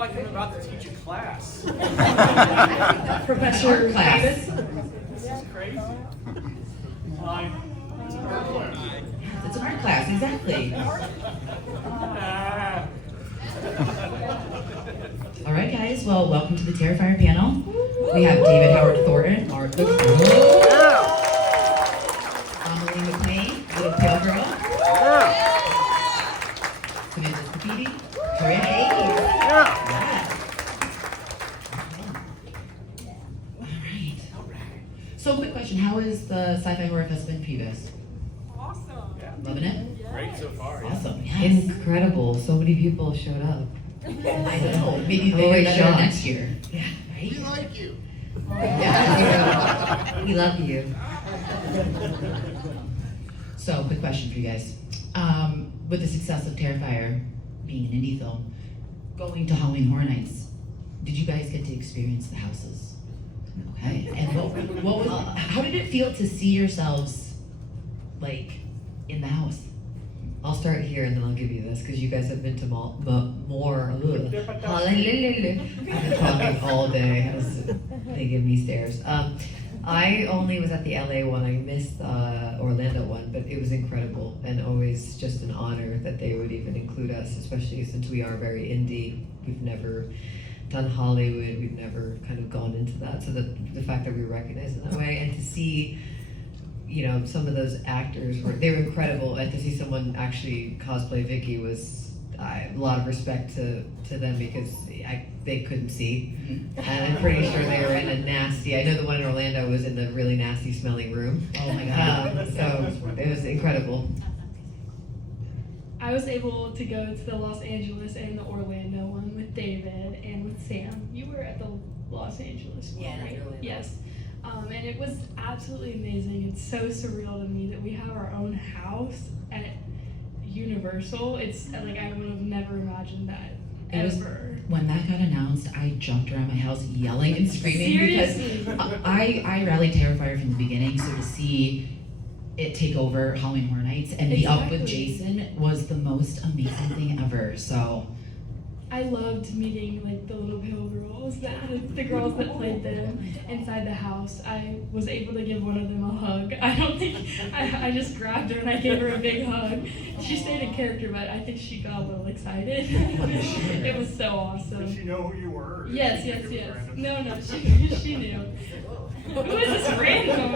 like I'm about to teach a class. Professor class. Davis. This is crazy. Hi. It's an art class. It's an art class, exactly. Ah. All right, guys. Well, welcome to the Terrifier panel. We have David Howard Thornton, our Emily McLean, little pale girl. Samantha Scapidi. Corinne Hayes. Yeah. All right. So, quick question: how is the Sci-Fi Horror Fest been for you guys? Awesome. Yeah. Loving it? Great so far. Yeah. Awesome. Yes. Incredible. So many people showed up. I know. Maybe bigger Always better shocked. next year. Yeah. Right. We like you. Yeah. We love you. So, quick question for you guys. With the success of Terrifier being an indie film, going to Halloween Horror Nights, did you guys get to experience the houses? Okay. And what was, how did it feel to see yourselves, like, in the house? I'll start here and then I'll give you this because you guys have been to more. Hallelujah. I've been talking all day as they give me stares. I only was at the LA one. I missed the Orlando one, but it was incredible and always just an honor that they would even include us, especially since we are very indie. We've never done Hollywood. We've never kind of gone into that. So the fact that we were recognized in that way and to see, you know, some of those actors they were incredible, and to see someone actually cosplay Vicky was a lot of respect to them because they couldn't see, and I'm pretty sure they were in a nasty. I know the one in Orlando was in the really nasty smelling room. Oh my God. So it was incredible. I was able to go to the Los Angeles and the Orlando one with David and with Sam. You were at the Los Angeles one, Yeah, right? Orlando. Yes. And it was absolutely amazing. It's so surreal to me that we have our own house at Universal. It's like I would have never imagined that It was- ever. When that got announced, I jumped around my house yelling and screaming Seriously? because I rallied Terrifier from the beginning, so to see it take over Halloween Horror Nights and be up with Exactly. Jason was the most amazing thing ever. So I loved meeting like the little pale girls, the girls that played them inside the house. I was able to give one of them a hug. I don't think I just grabbed her and I gave her a big hug. She stayed in character, but I think she got a little excited. It was so Did awesome. she know who you were? Yes. No, she knew. Who is this random?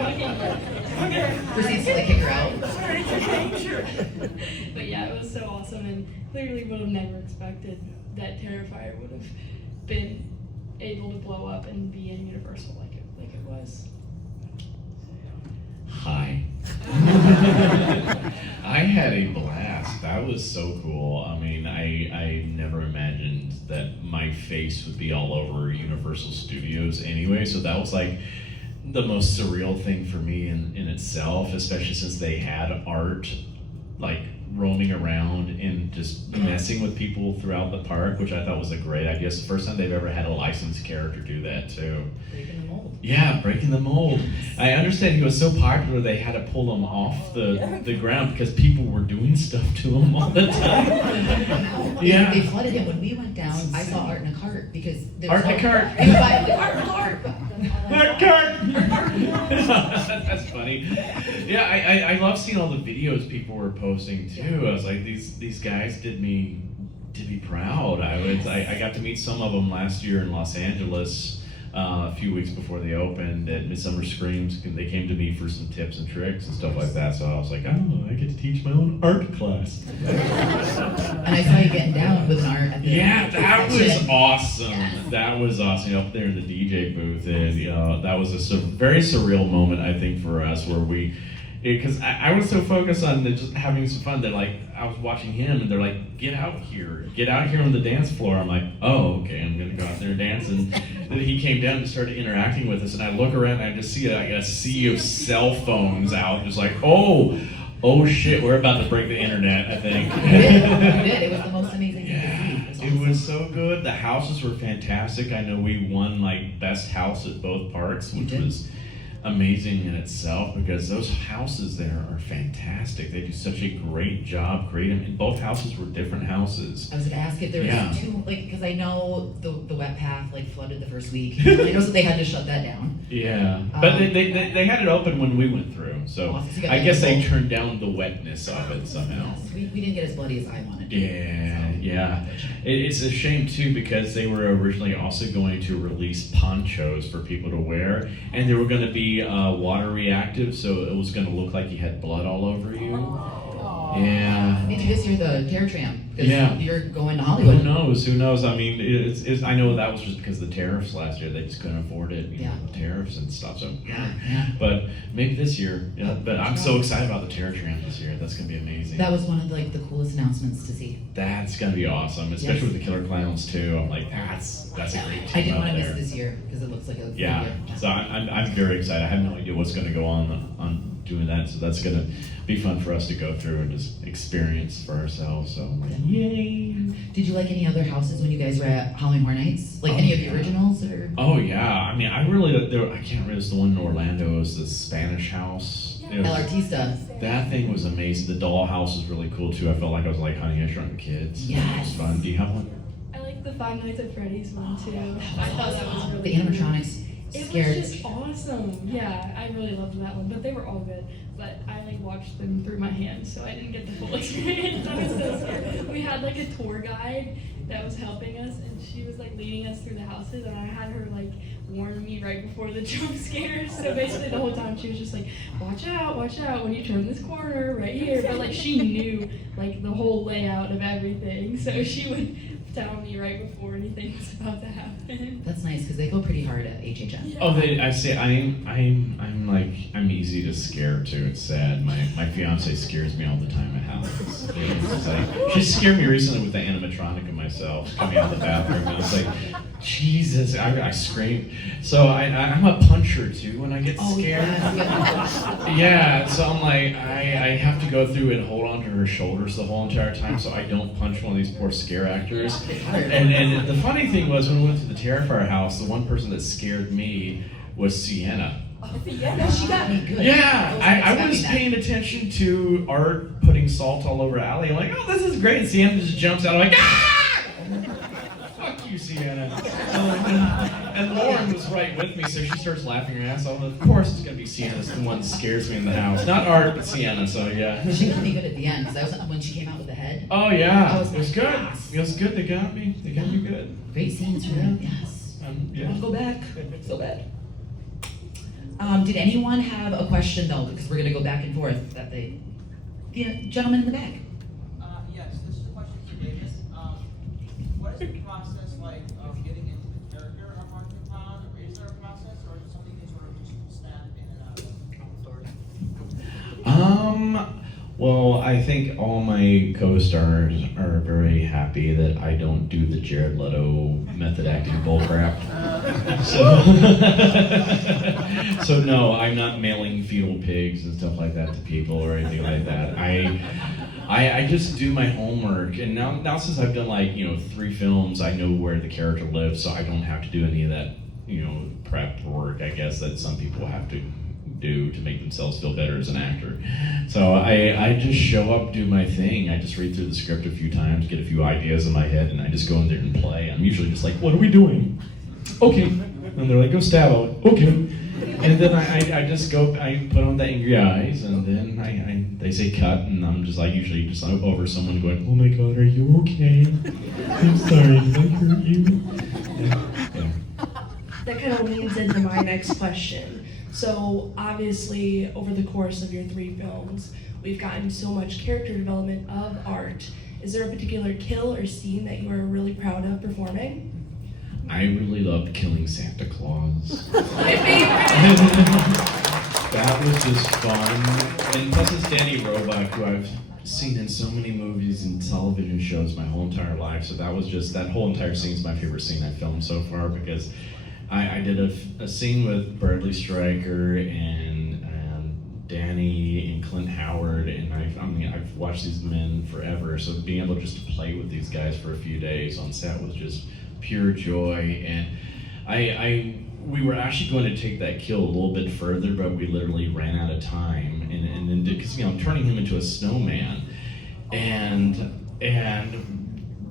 proceeds to like kick her out. But yeah, it was so awesome, and clearly would have never expected that Terrifier would have been able to blow up and be in Universal like it was. Hi. I had a blast. That was so cool. I mean, I never imagined that my face would be all over Universal Studios anyway, so that was like the most surreal thing for me in itself, especially since they had art like roaming around and just messing with people throughout the park, which I thought was a great idea. It's the first time they've ever had a licensed character do that too. Breaking the mold. Yeah, breaking the mold. I understand he was so popular they had to pull him off the ground because people were doing stuff to him all the time. Yeah. They flooded him when we went down. I saw Art in a cart because there Art was in a cart. He was like, Art in a cart. That cart! That's funny. Yeah, I love seeing all the videos people were posting too. I was like, these guys did me proud. I got to meet some of them last year in Los Angeles. A few weeks before they opened at Midsummer Screams, they came to me for some tips and tricks and stuff like that. So I was like, oh, I get to teach my own art class. And I saw you getting down with an art at the Yeah, that was section. awesome. Yes. That was awesome. Up there in the DJ booth, and that was a very surreal moment, I think, for us, where we. Because I was so focused on just having some fun that like I was watching him and they're like, get out here on the dance floor. I'm like, oh, okay, I'm gonna go out there and dance. And then he came down and started interacting with us, and I look around and I just see like a sea of cell phones out, just like, oh shit, we're about to break the internet, I think. You did. It was the most amazing thing to see. It was so good. The houses were fantastic. I know we won like best house at both parks, You which did. was amazing in itself because those houses there are fantastic. They do such a great job creating. And both houses were different houses. I was gonna ask if there was Yeah. two, like, because I know the wet path like flooded the first week. I know that they had to shut that down. Yeah, but they had it open when we went through, so Awesome. So you got I that guess they info. turned down the wetness of it somehow. Yes, we didn't get as bloody as I wanted. Yeah, So, yeah. It's a shame too because they were originally also going to release ponchos for people to wear, and they were going to be water reactive, so it was going to look like you had blood all over you. Yeah. Maybe this year the Terror Tram. 'Cause Yeah. You're going to Who Hollywood. knows? Who knows? I mean, I know that was just because of the tariffs last year. They just couldn't afford it. You know, tariffs and stuff. So, Yeah. but maybe this year. Yeah. But I'm so excited about the Terror Tram this year. That's gonna be amazing. That was one of the coolest announcements to see. That's gonna be awesome, especially Yes. with the Killer Clowns too. I'm like, that's a great team I didn't out want to miss there. this year because it looks like a good Yeah. year. So I'm very excited. I have no idea what's gonna go on doing that. So that's gonna be fun for us to go through and just experience for ourselves. So I'm like, yay. Did you like any other houses when you guys were at Halloween Horror Nights? Like any of the originals or? Oh yeah, I mean, I really I can't remember. It's the one in Orlando. Is the Spanish house. It was- El Artista. that thing was amazing. The doll house was really cool too. I felt like I was like Honey I Shrunk the Kids. It was Yes. fun. Do you have one? I like the Five Nights at Freddy's one too. I thought that was The really cool. animatronics It scared. was just awesome. Yeah, I really loved that one, but they were all good. But I watched them through my hands, so I didn't get the full experience. I was so scared. We had a tour guide that was helping us, and she was leading us through the houses, and I had her warn me right before the jump scares. So basically the whole time she was just watch out when you turn this corner right here. But she knew the whole layout of everything, so she would tell me right before anything was about to happen. That's nice because they go pretty hard at HHN. Oh, I say I'm easy to scare too. It's sad. My fiance scares me all the time at house. It's she scared me recently with the animatronic of myself coming out of the bathroom, and it's Jesus, I scream. So I'm a puncher too when I get scared. Yeah, so I'm I have to go through and hold onto her shoulders the whole entire time so I don't punch one of these poor scare actors. And the funny thing was when we went to the Terrifier house, the one person that scared me was Sienna. No, she got me good. Yeah, I was that. paying attention to Art putting salt all over Allie. I'm oh, this is great. And Sienna just jumps out. I'm ah! Fuck you, Sienna. And Lauren was right with me, so she starts laughing her ass off. Of course it's going to be Sienna, the one that scares me in the house. Not Art, but Sienna, so yeah. She got me good at the end because that was when she came out with the head. Oh yeah, I was it was good. yes. It was good. They got me. They got me good. Great scenes for them. Yes. Yeah. I'll go back. So bad. Did anyone have a question though? Because we're gonna go back and forth. That the gentleman in the back. Yes, this is a question for Davis. What is the process like of getting into the character of Haunted Clown? Is there a process, or is it something you sort of just snap in and out of? Well, I think all my co-stars are very happy that I don't do the Jared Leto method acting bullcrap. So no, I'm not mailing fetal pigs and stuff like that to people or anything like that. I just do my homework, and now since I've done 3 films, I know where the character lives, so I don't have to do any of that prep work, I guess, that some people have to do to make themselves feel better as an actor. So I just show up, do my thing. I just read through the script a few times, get a few ideas in my head, and I just go in there and play. I'm usually just what are we doing? Okay. And they're go stab out. Okay. And then I just go, I put on the angry eyes, and then they say cut, and I'm just usually just over someone going, oh my God, are you okay? I'm sorry, did I hurt you? Yeah. That kind of leads into my next question. So obviously, over the course of your 3 films, we've gotten so much character development of Art. Is there a particular kill or scene that you are really proud of performing? I really loved killing Santa Claus. My favorite! That was just fun. And plus it's Danny Roebuck, who I've seen in so many movies and television shows my whole entire life. So that whole entire scene is my favorite scene I've filmed so far, because I did a scene with Bradley Stryker and Danny and Clint Howard, and I've watched these men forever, so being able just to play with these guys for a few days on set was just pure joy. And I we were actually going to take that kill a little bit further, but we literally ran out of time, and then because I'm turning him into a snowman, and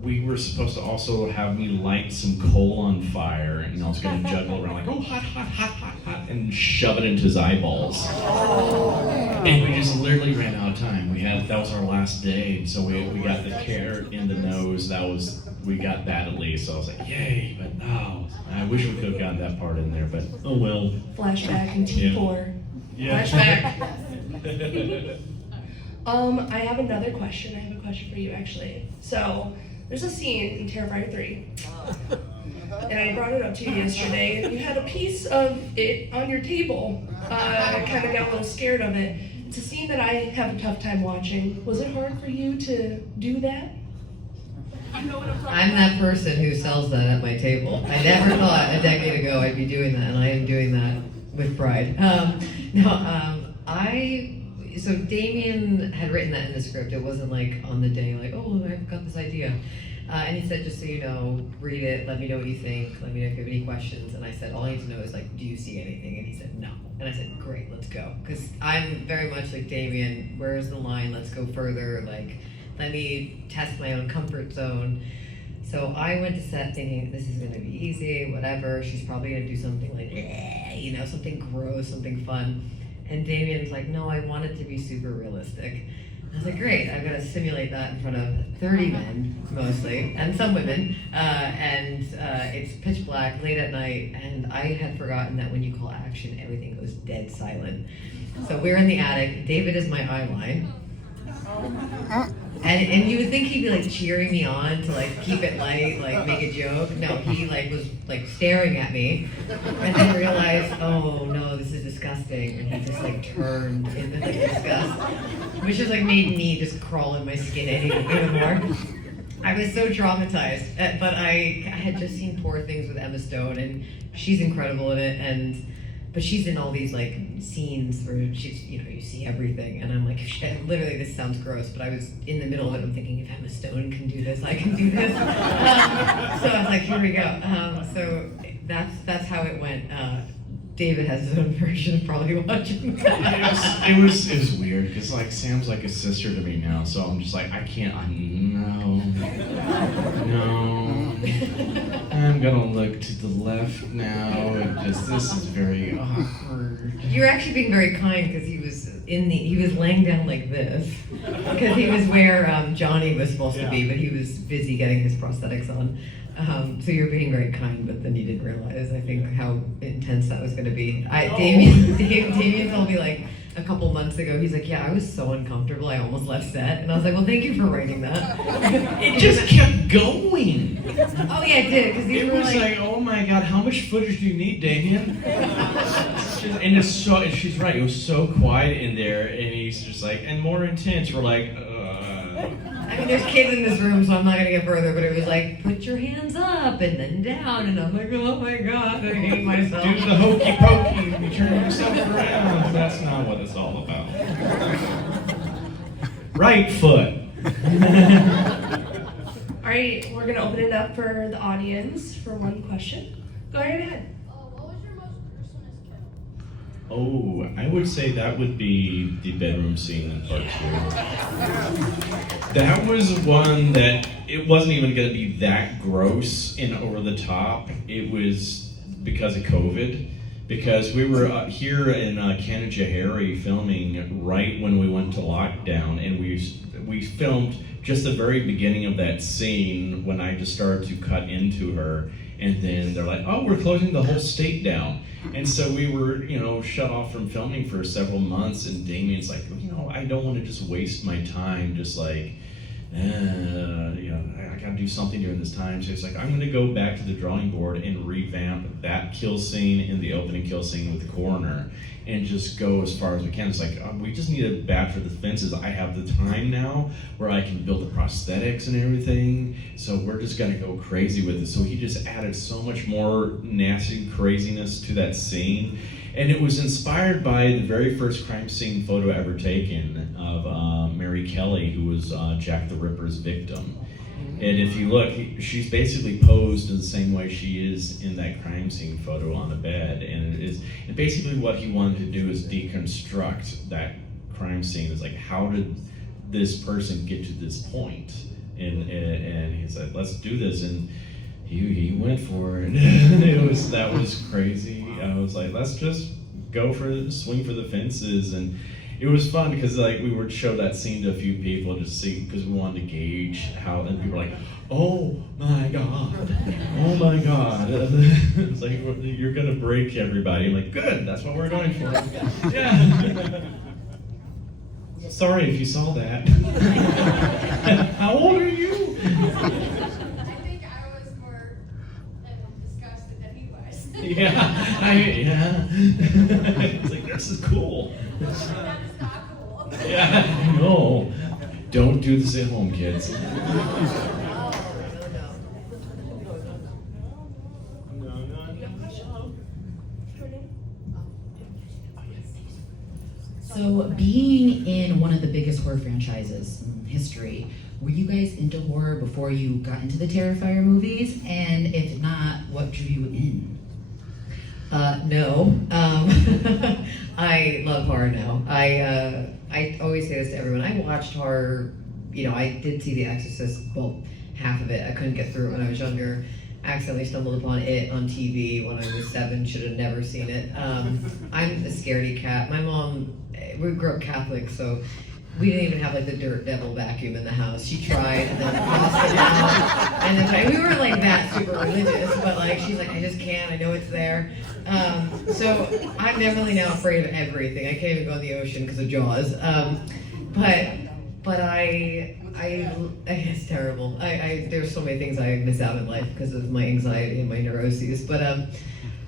we were supposed to also have me light some coal on fire, and I was going to juggle around like, oh, hot, hot, hot, hot, hot, and shove it into his eyeballs. And we just literally ran out of time. That was our last day, and so we got the carrot in the nose. We got that at least. So I was like, yay! But no, I wish we could have gotten that part in there. But oh well. Flashback in T4. Yeah. Flashback. I have another question. I have a question for you, actually. So, there's a scene in Terrifier 3, and I brought it up to you yesterday, and you had a piece of it on your table. I kind of got a little scared of it. It's a scene that I have a tough time watching. Was it hard for you to do that? I'm that person who sells that at my table. I never thought a decade ago I'd be doing that, and I am doing that with pride. So Damien had written that in the script. It wasn't like on the day, like, oh, I've got this idea. And he said, just so you know, read it, let me know what you think, let me know if you have any questions. And I said, all I need to know is, like, do you see anything? And he said, no. And I said, great, let's go. Because I'm very much like Damien, where's the line? Let's go further. Like, let me test my own comfort zone. So I went to set thinking, this is going to be easy, whatever. She's probably going to do something like, something gross, something fun. And Damien's like, no, I want it to be super realistic. I was like, great, I've got to simulate that in front of 30 men, mostly, and some women. It's pitch black, late at night, and I had forgotten that when you call action, everything goes dead silent. So we're in the attic. David is my eyeline. And you would think he'd be like cheering me on to like keep it light, like make a joke. No, he like was like staring at me, and then realized, oh no, this is disgusting, and he just like turned into like disgust, which just like made me just crawl in my skin even more. I was so traumatized, but I had just seen Poor Things with Emma Stone, and she's incredible in it, but she's in all these like scenes where she's, you see everything, and I'm like, shit, literally this sounds gross, but I was in the middle of it. I'm thinking, if Emma Stone can do this, I can do this. So I was like, here we go. So that's how it went. David has his own version of probably watching that. It was weird because like Sam's like a sister to me now, so I'm just like I can't. No. I'm gonna look to the left now. And this is very awkward. You're actually being very kind because he was laying down like this because he was where Johnny was supposed to be, but he was busy getting his prosthetics on. So you're being very kind, but then you didn't realize, I think, how intense that was going to be. Damien told me like a couple months ago, he's like, yeah, I was so uncomfortable, I almost left set. And I was like, well, thank you for writing that. It just kept going. Oh yeah, it did. Because It was like, oh my god, how much footage do you need, Damien? And she's right, it was so quiet in there, and he's just like, and more intense. We're like, I mean, there's kids in this room, so I'm not gonna get further, but it was like, put your hands up and then down, and I'm like, oh my god, I hate myself. Do the hokey pokey and you turn yourself around. That's not what it's all about. Right foot. All right, we're gonna open it up for the audience for one question. Go right ahead. What was your most gruesomest kill? Oh, I would say that would be the bedroom scene in part 2. That was one that it wasn't even going to be that gross and over the top. It was because of COVID. Because we were here in Canajoharie filming right when we went to lockdown, and we filmed just the very beginning of that scene when I just started to cut into her, and then they're like, oh, we're closing the whole state down. And so we were, shut off from filming for several months, and Damien's like, I don't want to just waste my time just like, I gotta do something during this time. So it's like, I'm gonna go back to the drawing board and revamp that kill scene and the opening kill scene with the coroner and just go as far as we can. It's like, we just need to batter the fences. I have the time now where I can build the prosthetics and everything. So we're just gonna go crazy with it. So he just added so much more nasty craziness to that scene. And it was inspired by the very first crime scene photo ever taken of Mary Kelly, who was Jack the Ripper's victim. And if you look, she's basically posed in the same way she is in that crime scene photo on the bed. And and basically what he wanted to do is deconstruct that crime scene. It's like, how did this person get to this point? And he said, let's do this. And he went for it. That was crazy. I was like, let's just swing for the fences. And it was fun because like we would show that scene to a few people to see, because we wanted to gauge how, and people were like, oh my god, oh my god. It's like, you're gonna break everybody. I'm like, good, that's what we're going for. Yeah. Sorry if you saw that. How old are you? I think I was more disgusted than he was. Yeah. It's like, this is cool. That is not cool. Yeah, no. Don't do this at home, kids. So, being in one of the biggest horror franchises in history, were you guys into horror before you got into the Terrifier movies? And if not, what drew you in? No. I love horror now. I always say this to everyone. I watched horror, I did see The Exorcist, well, half of it. I couldn't get through it when I was younger. Accidentally stumbled upon it on TV when I was 7, should have never seen it. I'm a scaredy cat. My mom, we grew up Catholic, so we didn't even have like the dirt devil vacuum in the house. She tried and then tossed it out. And then we weren't like that super religious, but like she's like, I just can't, I know it's there. So I'm definitely now afraid of everything. I can't even go in the ocean because of Jaws. But it's terrible. There's so many things I miss out in life because of my anxiety and my neuroses. But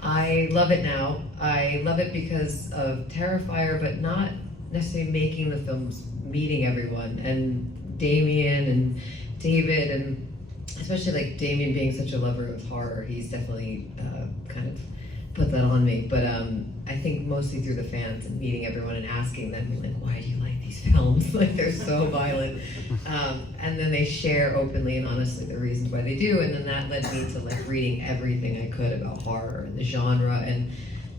I love it now. I love it because of Terrifier, but not necessarily making the films, meeting everyone, and Damien and David, and especially like Damien being such a lover of horror, he's definitely kind of put that on me. But I think mostly through the fans and meeting everyone and asking them, like, why do you like these films? Like, they're so violent. And then they share openly and honestly the reasons why they do. And then that led me to like reading everything I could about horror and the genre, and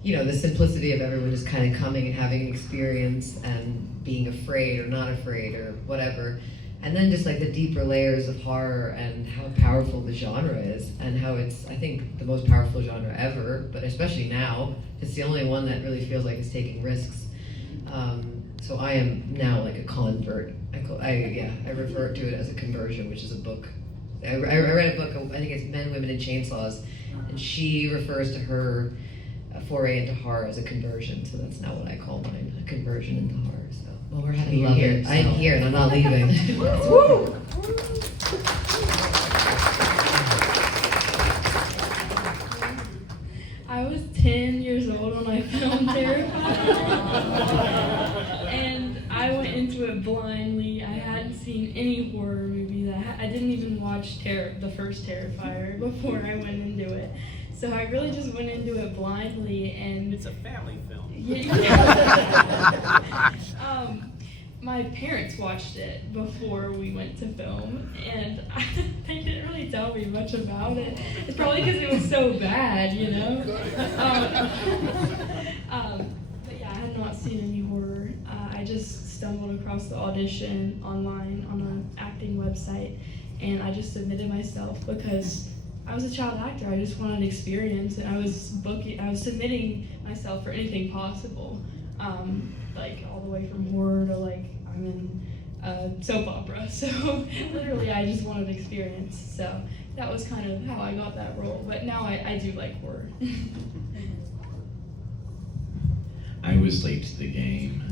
the simplicity of everyone just kind of coming and having an experience and being afraid or not afraid or whatever. And then just like the deeper layers of horror and how powerful the genre is, and how it's, I think, the most powerful genre ever, but especially now, it's the only one that really feels like it's taking risks. So I am now like a convert. I refer to it as a conversion, which is a book. I read a book, I think it's Men, Women, and Chainsaws, and she refers to her foray into horror as a conversion. So that's now what I call mine, a conversion into horror. So. Well, we're happy I you're here. it. I'm here and I'm not leaving. I was 10 years old when I filmed Terrifier. And I went into it blindly. I hadn't seen any horror movie. I didn't even watch the first Terrifier before I went into it. So I really just went into it blindly, and It's a family film. my parents watched it before we went to film, and they didn't really tell me much about it. It's probably because it was so bad, But yeah, I had not seen any horror. I just stumbled across the audition online on an acting website, and I just submitted myself because I was a child actor. I just wanted experience, and I was submitting myself for anything possible, like all the way from horror to like I'm in a soap opera. So literally, I just wanted experience. So that was kind of how I got that role. But now I do like horror. I was late to the game.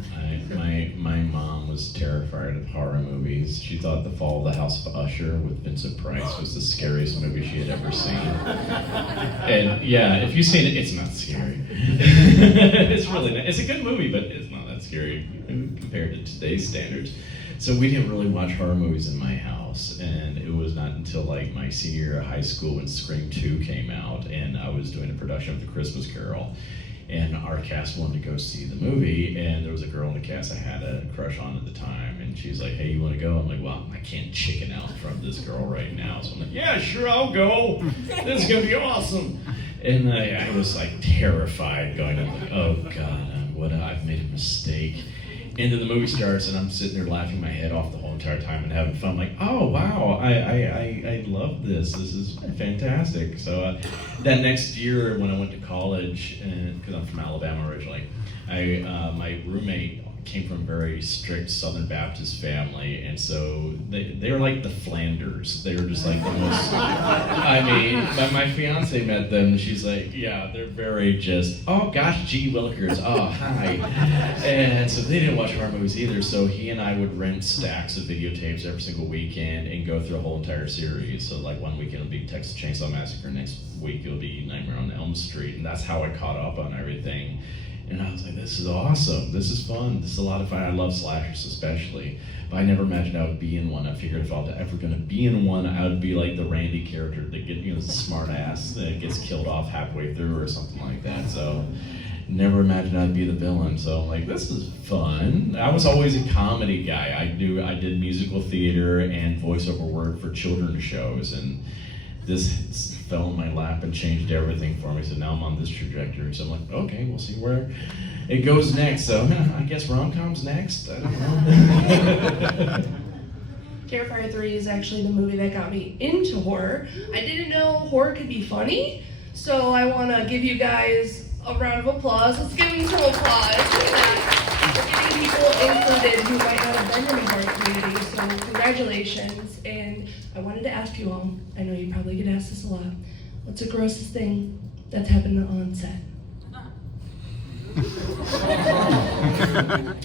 My mom was terrified of horror movies. She thought The Fall of the House of Usher with Vincent Price was the scariest movie she had ever seen. And yeah, if you've seen it, it's not scary. It's really not. It's a good movie, but it's not that scary compared to today's standards. So we didn't really watch horror movies in my house, and it was not until like my senior year of high school when Scream 2 came out, and I was doing a production of The Christmas Carol. And our cast wanted to go see the movie, and there was a girl in the cast I had a crush on at the time, and she's like, hey, you want to go? I'm like, well, I can't chicken out from this girl right now. So I'm like, yeah, sure, I'll go. This is going to be awesome. And I was like terrified going in, like, oh God, I've made a mistake. And then the movie starts, and I'm sitting there laughing my head off the whole entire time and having fun. I'm like, oh wow, I love this. This is fantastic. So that next year, when I went to college, and because I'm from Alabama originally, my roommate came from a very strict Southern Baptist family, and so they were like the Flanders. They were just like the most. I mean, my fiance met them, and she's like, yeah, they're very just. Oh gosh, G. Willikers. Oh hi. And so they didn't watch horror movies either. So he and I would rent stacks of videotapes every single weekend and go through a whole entire series. So like one weekend it'll be Texas Chainsaw Massacre, next week it'll be Nightmare on Elm Street, and that's how I caught up on everything. And I was like, this is awesome. This is fun. This is a lot of fun. I love slashers especially. But I never imagined I would be in one. I figured if I was ever going to be in one, I would be like the Randy character that the smart ass that gets killed off halfway through or something like that. So never imagined I'd be the villain. So I'm like, this is fun. I was always a comedy guy. I did musical theater and voiceover work for children's shows, and this fell in my lap and changed everything for me. So now I'm on this trajectory. So I'm like, okay, we'll see where it goes next. So I guess rom-com's next. I don't know. Terrifier 3 is actually the movie that got me into horror. I didn't know horror could be funny, so I want to give you guys a round of applause. Let's give them some applause for that. We're getting people included who might not have been in the horror community, so congratulations. And I wanted to ask you all, I know you probably get asked this a lot, what's the grossest thing that's happened on set?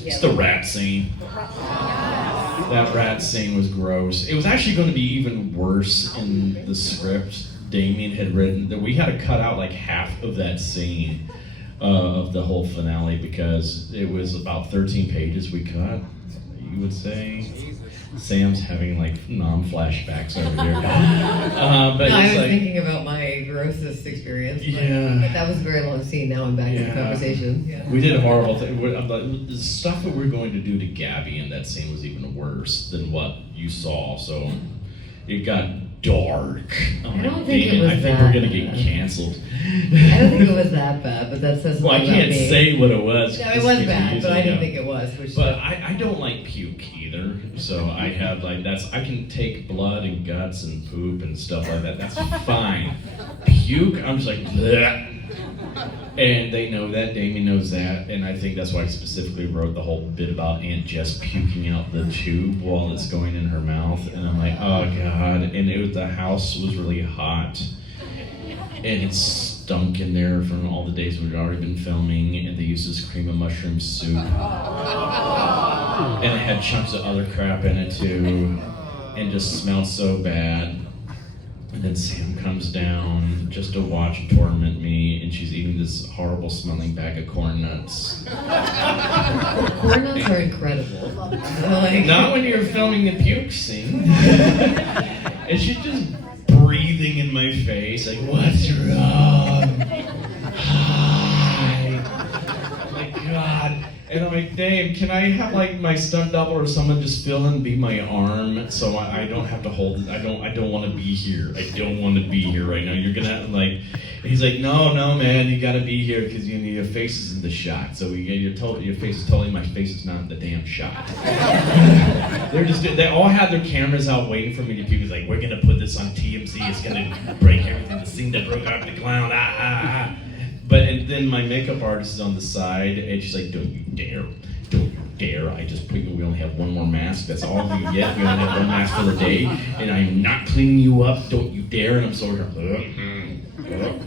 It's the rat scene. That rat scene was gross. It was actually going to be even worse in the script. Damien had written that we had to cut out like half of that scene of the whole finale because it was about 13 pages we cut, you would say. Sam's having like flashbacks over here. But I was like, thinking about my grossest experience. Yeah. That was a very long scene. Now I'm back to the conversation. Yeah. We did a horrible thing. The stuff that we're going to do to Gabby in that scene was even worse than what you saw. So it got dark. I don't think it was I think that we're gonna get bad. canceled. I don't think it was that bad, but that says Well, I something about can't me. say what it was. No, it was bad, but I didn't think it was. But I don't like puke either, so I have like I can take blood and guts and poop and stuff like that. That's fine. Puke, I'm just like bleh. And they know that, Damien knows that, and I think that's why I specifically wrote the whole bit about Aunt Jess puking out the tube while it's going in her mouth, and I'm like, oh god, and the house was really hot, and it stunk in there from all the days we'd already been filming, and they used this cream of mushroom soup, and it had chunks of other crap in it too, and just smelled so bad. And then Sam comes down just to watch and torment me, and she's eating this horrible smelling bag of corn nuts. Corn nuts are incredible. Like, Not when you're filming the puke scene. And she's just breathing in my face, like, what's wrong? Hi. Oh my god. And I'm like, Dave, can I have like my stunt double or someone just fill in and be my arm so I don't have to hold it? I don't want to be here. I don't want to be here right now. You're gonna like. And he's like, no, man, you gotta be here because your face is in the shot. So your face is totally. My face is not in the damn shot. They all had their cameras out waiting for me to puke. He's like, we're gonna put this on TMZ. It's gonna break everything. The scene that broke out the clown. And then my makeup artist is on the side, and she's like, don't you dare. I just we only have one more mask. That's all we get. We only have one mask for the day, and I'm not cleaning you up. Don't you dare. And I'm so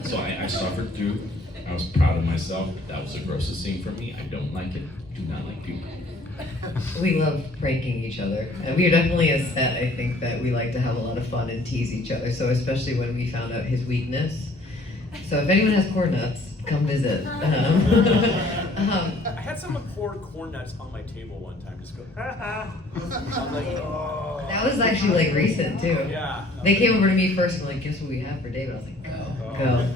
So I suffered through. I was proud of myself. That was the grossest scene for me. I don't like it. Do not like people. we love pranking each other. And we are definitely a set, I think, that we like to have a lot of fun and tease each other. So especially when we found out his weakness. So if anyone has corn nuts, come visit. I had someone pour corn nuts on my table one time. Just go, ha ha. I was like, oh. That was actually like recent too. Yeah. They came over to me first and like, guess what we have for David? I was like, go. No.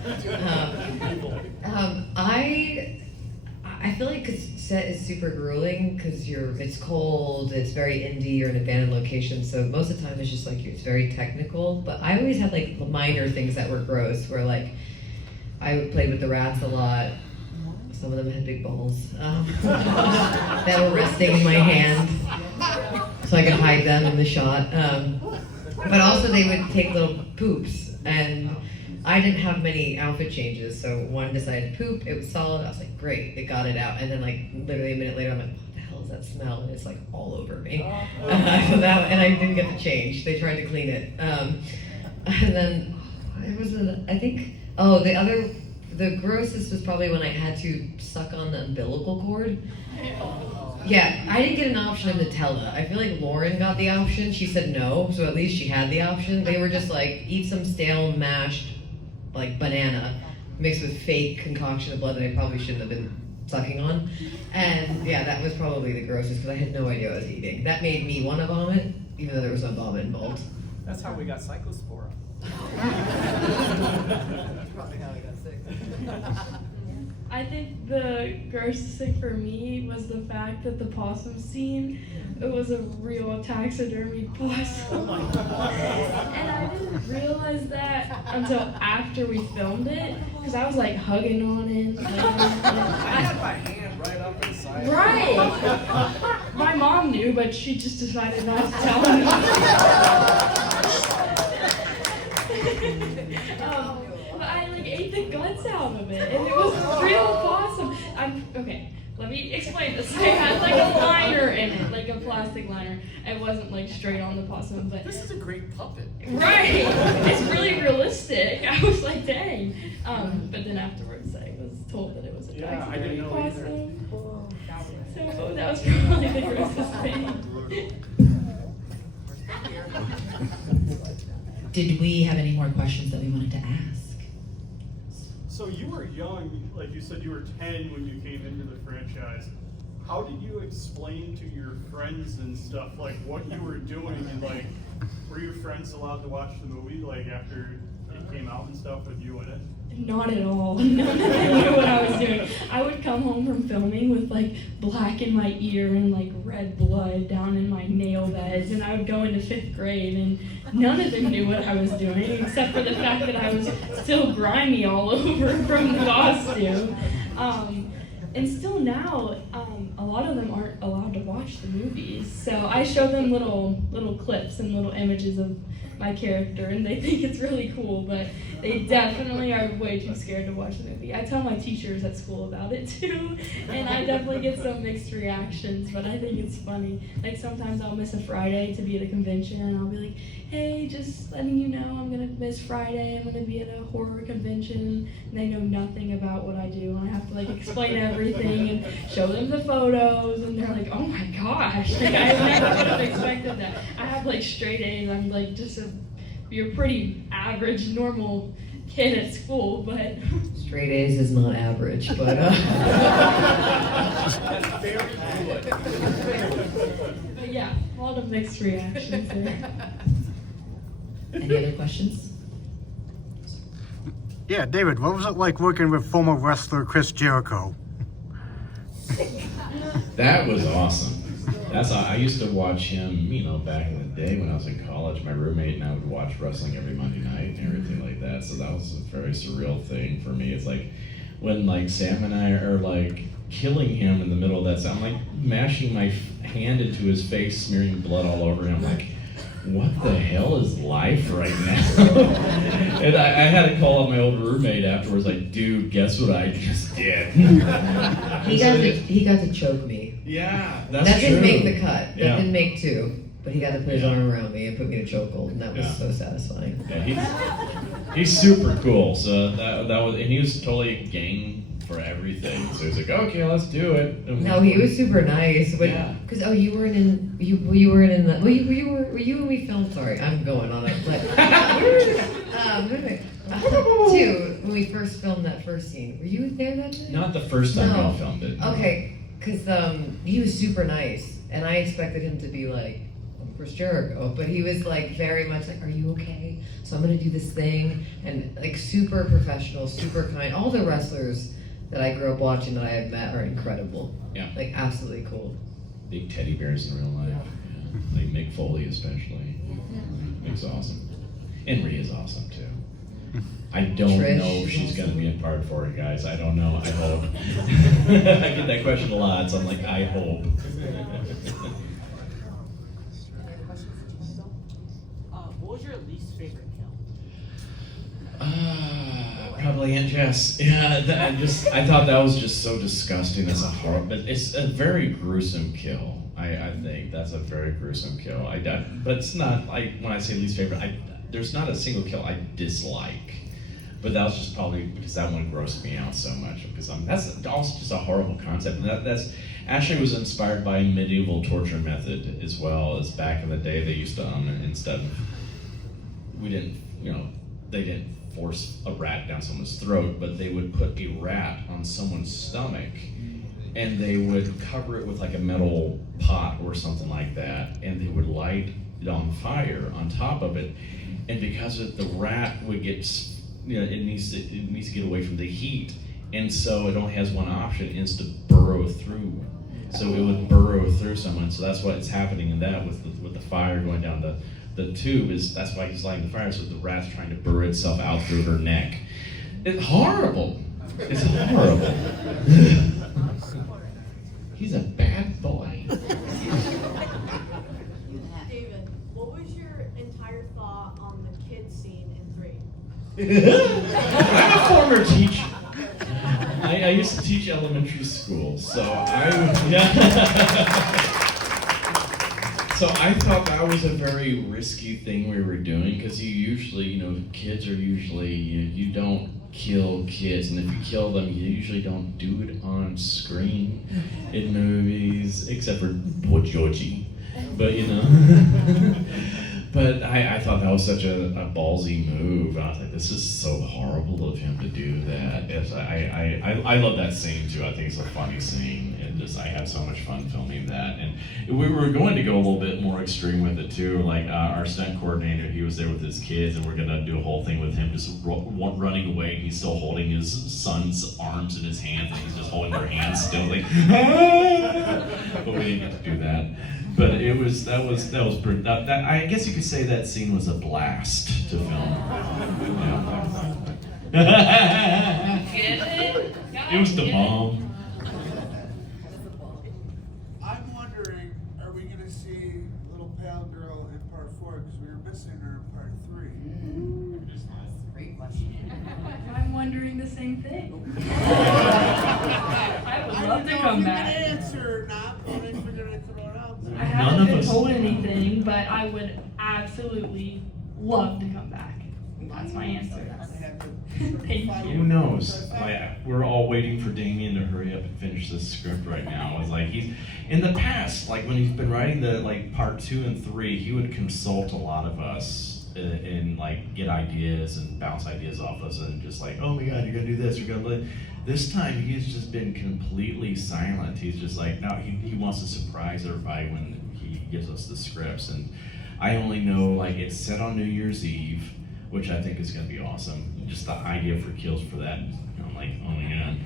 I feel like 'cause set is super grueling because it's cold, it's very indie, you're in an abandoned location, so most of the time it's just like it's very technical. But I always had like minor things that were gross, where like I played with the rats a lot. Some of them had big balls that were resting in my hand, so I could hide them in the shot. But also they would take little poops, and I didn't have many outfit changes, so one decided to poop, it was solid, I was like, great, they got it out, and then like literally a minute later, I'm like, what the hell is that smell? And it's like all over me. And I didn't get the change, they tried to clean it. And then, the grossest was probably when I had to suck on the umbilical cord. Yeah, I didn't get an option of Nutella. I feel like Lauren got the option, she said no, so at least she had the option. They were just like, eat some stale mashed like banana mixed with fake concoction of blood that I probably shouldn't have been sucking on. And yeah, that was probably the grossest because I had no idea what I was eating. That made me want to vomit, even though there was no vomit involved. That's how we got Cyclospora. That's probably how I got sick. I think the grossest thing for me was the fact that the possum scene, it was a real taxidermy possum. And I didn't realize that until after we filmed it, because I was like hugging on it. I had my hand right up inside. Right! My mom knew, but she just decided not to tell me. But I like ate the guts out of it, and it was real possum. Okay, let me explain this. I had like a liner in it, like a plastic liner. It wasn't like straight on the possum, but This is a great puppet. right, it's really realistic. I was like, dang. But then afterwards, I was told that it was a Yeah, I didn't taxidermy know either. possum. So that was probably the grossest thing. Did we have any more questions that we wanted to ask? So you were young, like you said you were 10 when you came into the franchise. How did you explain to your friends and stuff, like what you were doing, and like, were your friends allowed to watch the movie, like after it came out and stuff with you in it? Not at all. None of them knew what I was doing. I would come home from filming with like black in my ear and like red blood down in my nail beds, and I would go into 5th grade, and none of them knew what I was doing except for the fact that I was still grimy all over from the costume. And still now, a lot of them aren't allowed to watch the movies. So I show them little clips and little images of my character, and they think it's really cool, but they definitely are way too scared to watch the movie. I tell my teachers at school about it too, and I definitely get some mixed reactions, but I think it's funny. Like sometimes I'll miss a Friday to be at a convention, and I'll be like, hey, just letting you know I'm gonna miss Friday, I'm gonna be at a horror convention, and they know nothing about what I do, and I have to like explain everything and show them the photos, and they're like, oh my gosh, like I never would have expected that. I have like straight A's, I'm like you're a pretty average, normal kid at school, but Straight A's is not average, but That's very good. but yeah, a lot of mixed reactions there. Any other questions? Yeah, David, what was it like working with former wrestler Chris Jericho? That was awesome. I used to watch him, back in the day when I was in college. My roommate and I would watch wrestling every Monday night and everything like that. So that was a very surreal thing for me. It's like when like Sam and I are like killing him in the middle of that. So I'm like mashing my hand into his face, smearing blood all over him. I'm like, what the hell is life right now? And I had to call up my old roommate afterwards, like, dude, guess what I just did? he got to choke me. Yeah, that's That didn't true. make the cut. That Yeah. didn't make 2. But he got to put his arm around me and put me in a chokehold, and that was Yeah. so satisfying. Yeah, he's super cool. So that was, and he was totally game for everything. So he's like, okay, let's do it. And No, he was super nice. Yeah. Because you weren't in the were you when we filmed? Sorry, I'm going on it. But two, when we first filmed that first scene, were you there that day? Not the first time No. we filmed it. Okay, because he was super nice, and I expected him to be like Chris Jericho, but he was like very much like, are you okay? So I'm gonna do this thing, and like super professional, super kind. All the wrestlers that I grew up watching that I have met are incredible. Yeah. Like absolutely cool. Big teddy bears in real life. Yeah. Like Mick Foley especially. Mick's awesome. And Rhea's awesome too. I don't Trish know if is she's gonna awesome. be in part 4, guys. I don't know. I hope. I get that question a lot, so I'm like, I hope. What was your least favorite kill? Probably Aunt Jess. Yeah, I thought that was just so disgusting. That's a horrible, but it's a very gruesome kill. I think that's a very gruesome kill. But it's not like when I say least favorite. There's not a single kill I dislike. But that was just probably because that one grossed me out so much. Because that's also just a horrible concept. And that's actually was inspired by a medieval torture method as well. As back in the day, they used to instead of they didn't force a rat down someone's throat, but they would put a rat on someone's stomach, and they would cover it with like a metal pot or something like that, and they would light it on fire on top of it, and because the rat would get, it needs to get away from the heat, and so it only has one option, is to burrow through. So it would burrow through someone. So that's what's happening in that with the fire going down the tube, is that's why he's lighting the fire, so the rat's trying to burrow itself out through her neck. It's horrible. It's horrible. He's a bad boy. David, what was your entire thought on the kid scene in 3? I'm a former teacher. I used to teach elementary school, so So I thought that was a very risky thing we were doing, because you usually, kids are usually, you don't kill kids, and if you kill them, you usually don't do it on screen in movies, except for Bojoji. But but I thought that was such a ballsy move. I was like, this is so horrible of him to do that. I love that scene too. I think it's a funny scene, and I had so much fun filming that. And we were going to go a little bit more extreme with it too. Like our stunt coordinator, he was there with his kids, and we're gonna do a whole thing with him just running away, and he's still holding his son's arms in his hands, and he's just holding their hands still, like. But we didn't get to do that. But that was pretty. I guess you could say that scene was a blast to film. Yeah. It was the bomb. I'm wondering, are we going to see Little Pale Girl in part 4? Because we were missing her in part 3. That's a great question. I'm wondering the same thing. I would love to come back. I don't know if you're going to answer or not, but if we're going to throw it out there. I haven't been told anything, but I would absolutely love to come back. That's my answer. Thank you. Who knows? We're all waiting for Damien to hurry up and finish this script right now. It's like he's in the past, like when he's been writing the part 2 and 3, he would consult a lot of us and like get ideas and bounce ideas off us, and just like, oh my God, you're gonna do this, you're gonna. This time he's just been completely silent. He's just like, no, he wants to surprise everybody when he gives us the scripts, and I only know like it's set on New Year's Eve, which I think is going to be awesome. Just the idea for kills for that, I'm like, oh my God.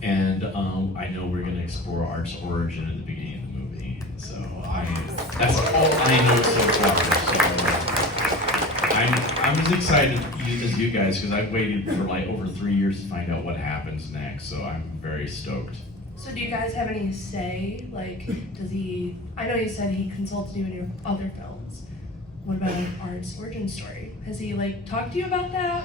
And I know we're going to explore Art's origin at the beginning of the movie. So that's all I know so far. So I'm as excited as you guys, because I've waited for like over 3 years to find out what happens next. So I'm very stoked. So do you guys have any say? Like, I know you said he consulted you in your other films. What about Art's origin story? Has he talked to you about that?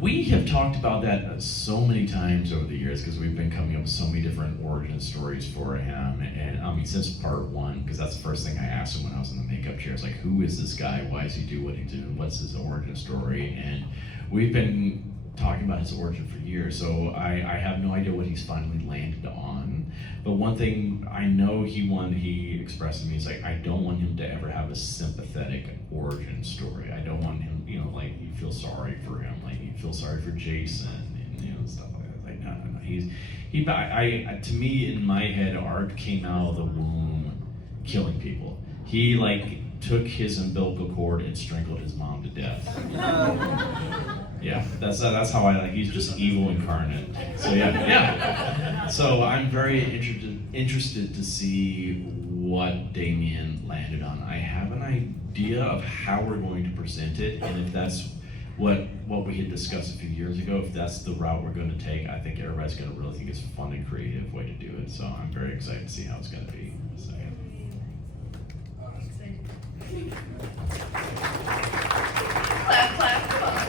We have talked about that so many times over the years, because we've been coming up with so many different origin stories for him. And I mean, since part 1, because that's the first thing I asked him when I was in the makeup chair. It's like, who is this guy? Why does he do what he did? What's his origin story? And we've been talking about his origin for years, so I have no idea what he's finally landed on. But one thing I know he expressed to me is like, I don't want him to ever have a sympathetic origin story. I don't want him, like, you feel sorry for him, like you feel sorry for Jason, and stuff like that. Like, no. To me, in my head, Art came out of the womb killing people. He like took his umbilical cord and strangled his mom to death. Yeah, that's how I like. He's just evil incarnate. So yeah. So I'm very interested to see what Damien landed on. I have an idea of how we're going to present it, and if that's what we had discussed a few years ago, if that's the route we're going to take, I think everybody's going to really think it's a fun and creative way to do it. So I'm very excited to see how it's going to be. So, yeah. Clap, clap, clap.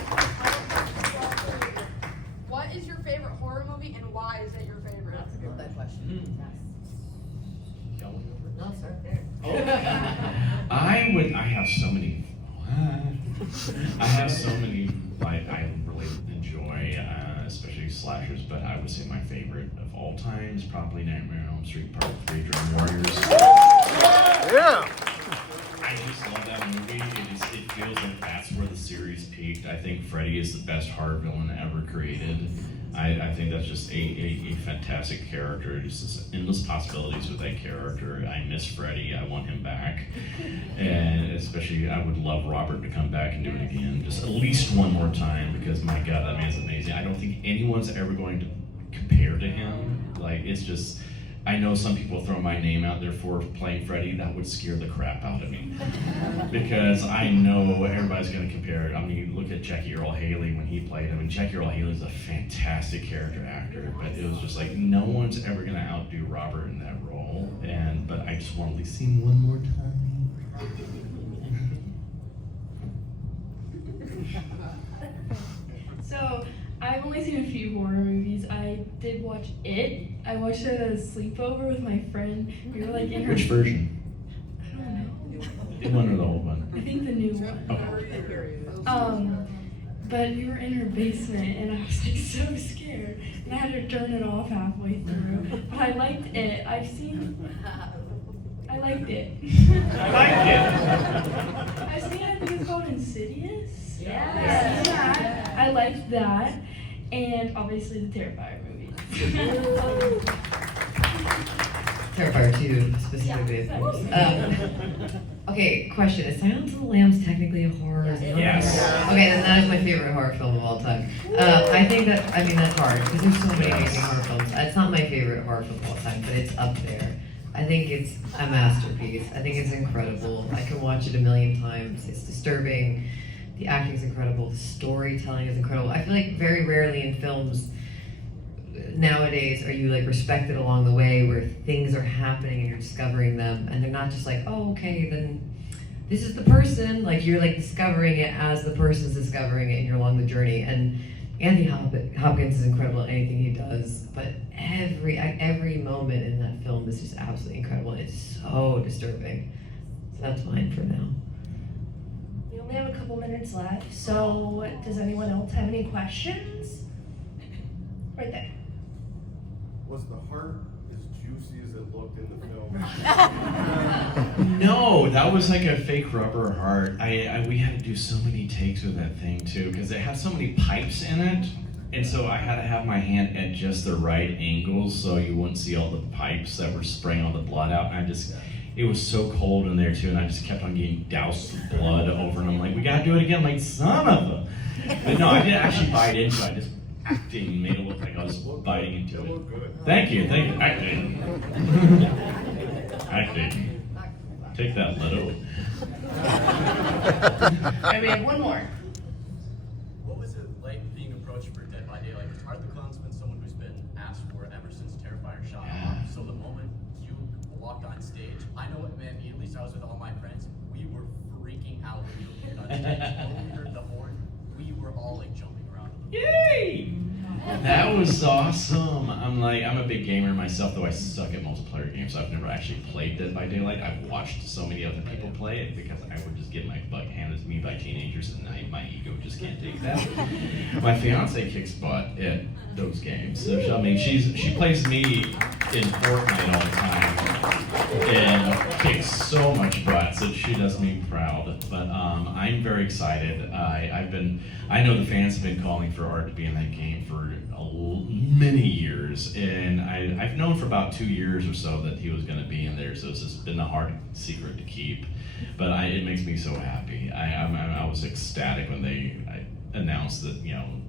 What is your favorite horror movie and why is it your favorite? That's a good question. No, sir. I have so many. I have so many I really enjoy, especially slashers. But I would say my favorite of all time is probably Nightmare on Elm Street Part 3: Dream Warriors. Yeah. I just love that movie. It feels like that's where the series peaked. I think Freddy is the best horror villain ever created. I think that's just a fantastic character. Just endless possibilities with that character. I miss Freddy. I want him back. And especially, I would love Robert to come back and do it again. Just at least one more time, because my God, that man's amazing. I don't think anyone's ever going to compare to him. Like, it's just, I know some people throw my name out there for playing Freddy. That would scare the crap out of me. Because I know everybody's going to compare it. I mean, you look at Jackie Earle Haley when he played him, and Jackie Earle Haley is a fantastic character actor, but it was just like, no one's ever going to outdo Robert in that role. But I just want to at least see him one more time. So, I've only seen a few horror movies. I did watch It. I watched it at a sleepover with my friend. We were like in her... Which version? I don't know. The one or the old one? I think the new one. But we were in her basement and I was like so scared. And I had to turn it off halfway through. But I liked it. I liked it. I like it. I've seen, I think it's called Insidious. Yes. Yeah. I liked that. And obviously the Terrifier movies. Terrifier 2, specifically. Okay, question. Is Silence of the Lambs technically a horror? Yes. Okay, then that is my favorite horror film of all time. I think that, I mean, that's hard, because there's so many amazing horror films. It's not my favorite horror film of all time, but it's up there. I think it's a masterpiece. I think it's incredible. I can watch it a million times. It's disturbing. The acting is incredible. The storytelling is incredible. I feel like very rarely in films nowadays are you like respected along the way, where things are happening and you're discovering them, and they're not just like, oh, okay, then this is the person. Like, you're like discovering it as the person's discovering it, and you're along the journey. And Anthony Hopkins is incredible at anything he does, but every moment in that film is just absolutely incredible. It's so disturbing. So that's mine for now. We only have a couple minutes left, so does anyone else have any questions? Right there. Was the heart as juicy as it looked in the film? No, that was like a fake rubber heart. We had to do so many takes with that thing too, because it had so many pipes in it, and so I had to have my hand at just the right angles so you wouldn't see all the pipes that were spraying all the blood out. And it was so cold in there too, and I just kept on getting doused with blood over, and I'm like, we gotta do it again, like, son of a. But no, I didn't actually bite into it. I just acting made it look like I was biting into it. Thank you. Acting. Take that, Leto. Alright, we have one more. What was it like being approached for Dead by Daylight? Because Art the Clown's been someone who's been asked for ever since Terrifier shot him up. So the moment you walked on stage, I know it meant immediately, so I was with all my friends. We were freaking out when you appeared on stage. When we heard the horn, we were all like jumping around. Yay! That was awesome. I'm a big gamer myself, though I suck at multiplayer games. So I've never actually played Dead by Daylight. I've watched so many other people play it because I would just get my butt handed to me by teenagers, and my ego just can't take that. My fiance kicks butt at those games. So she plays me in Fortnite all the time and kicks so much butt, so she does me proud. But I'm very excited. I know the fans have been calling for Art to be in that game for many years, and I've known for about 2 years or so that he was going to be in there. So it's just been a hard secret to keep. But it makes me so happy. I was ecstatic when they announced that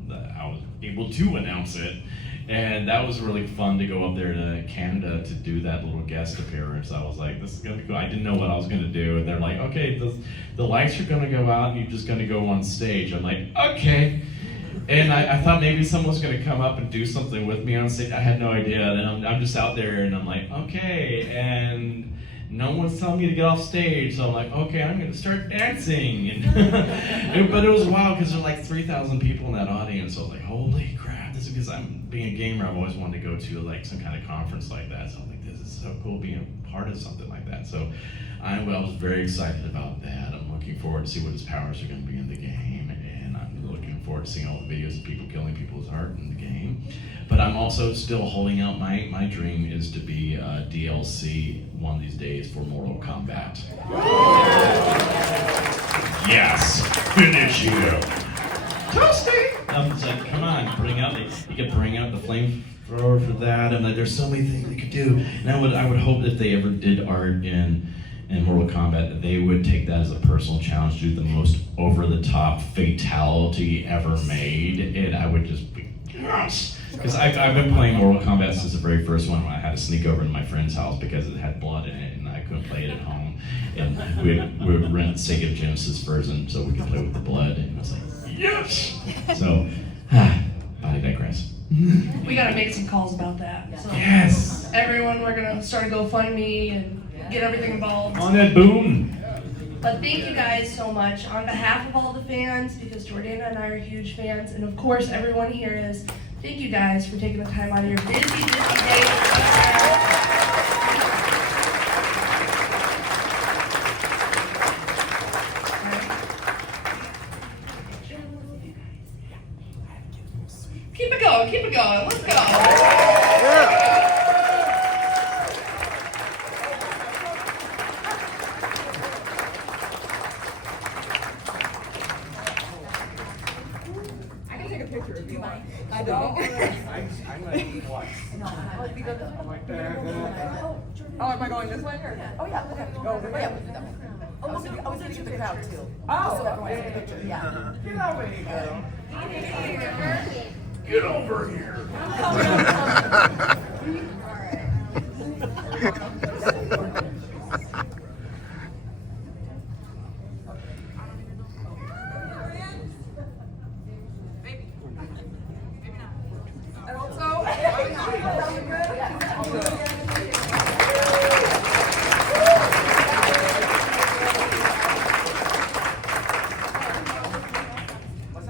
that I was able to announce it. And that was really fun to go up there to Canada to do that little guest appearance. I was like, this is gonna be cool. I didn't know what I was gonna do. And they're like, okay, the lights are gonna go out and you're just gonna go on stage. I'm like, okay. And I thought maybe someone was gonna come up and do something with me on stage. I had no idea. And I'm just out there and I'm like, okay. And no one's telling me to get off stage. So I'm like, okay, I'm gonna start dancing. And but it was wild because there's like 3,000 people in that audience. So I was like, holy crap. This is because I'm being a gamer. I've always wanted to go to like some kind of conference like that. So I'm like, this is so cool being a part of something like that. So I was very excited about that. I'm looking forward to see what his powers are going to be in the game, and I'm looking forward to seeing all the videos of people killing people's heart in the game. But I'm also still holding out my dream is to be a DLC one of these days for Mortal Kombat. Yes, finish you. Toasty. It's like, come on, you could bring out the flamethrower for that, and like, there's so many things they could do. And I would hope if they ever did Art in Mortal Kombat that they would take that as a personal challenge to do the most over-the-top fatality ever made, and I would just be, yes! Because I've been playing Mortal Kombat since the very first one when I had to sneak over to my friend's house because it had blood in it and I couldn't play it at home. And we would rent Sega Genesis version so we could play with the blood, and I was like, yes! So, I digress. We gotta make some calls about that. So Yes! everyone, we're gonna start a GoFundMe and get everything involved. On that boom! But thank you guys so much on behalf of all the fans, because Jordana and I are huge fans, and of course everyone here is. Thank you guys for taking the time out of your busy day. Keep it going, let's go. I can take a picture if you want. I don't. I'm gonna eat once. Oh, am I going this way? Oh, yeah. Oh, yeah. I was sitting in the crowd too. Oh, so everyone can take a picture. Yeah. Get over here, girl. Get over here!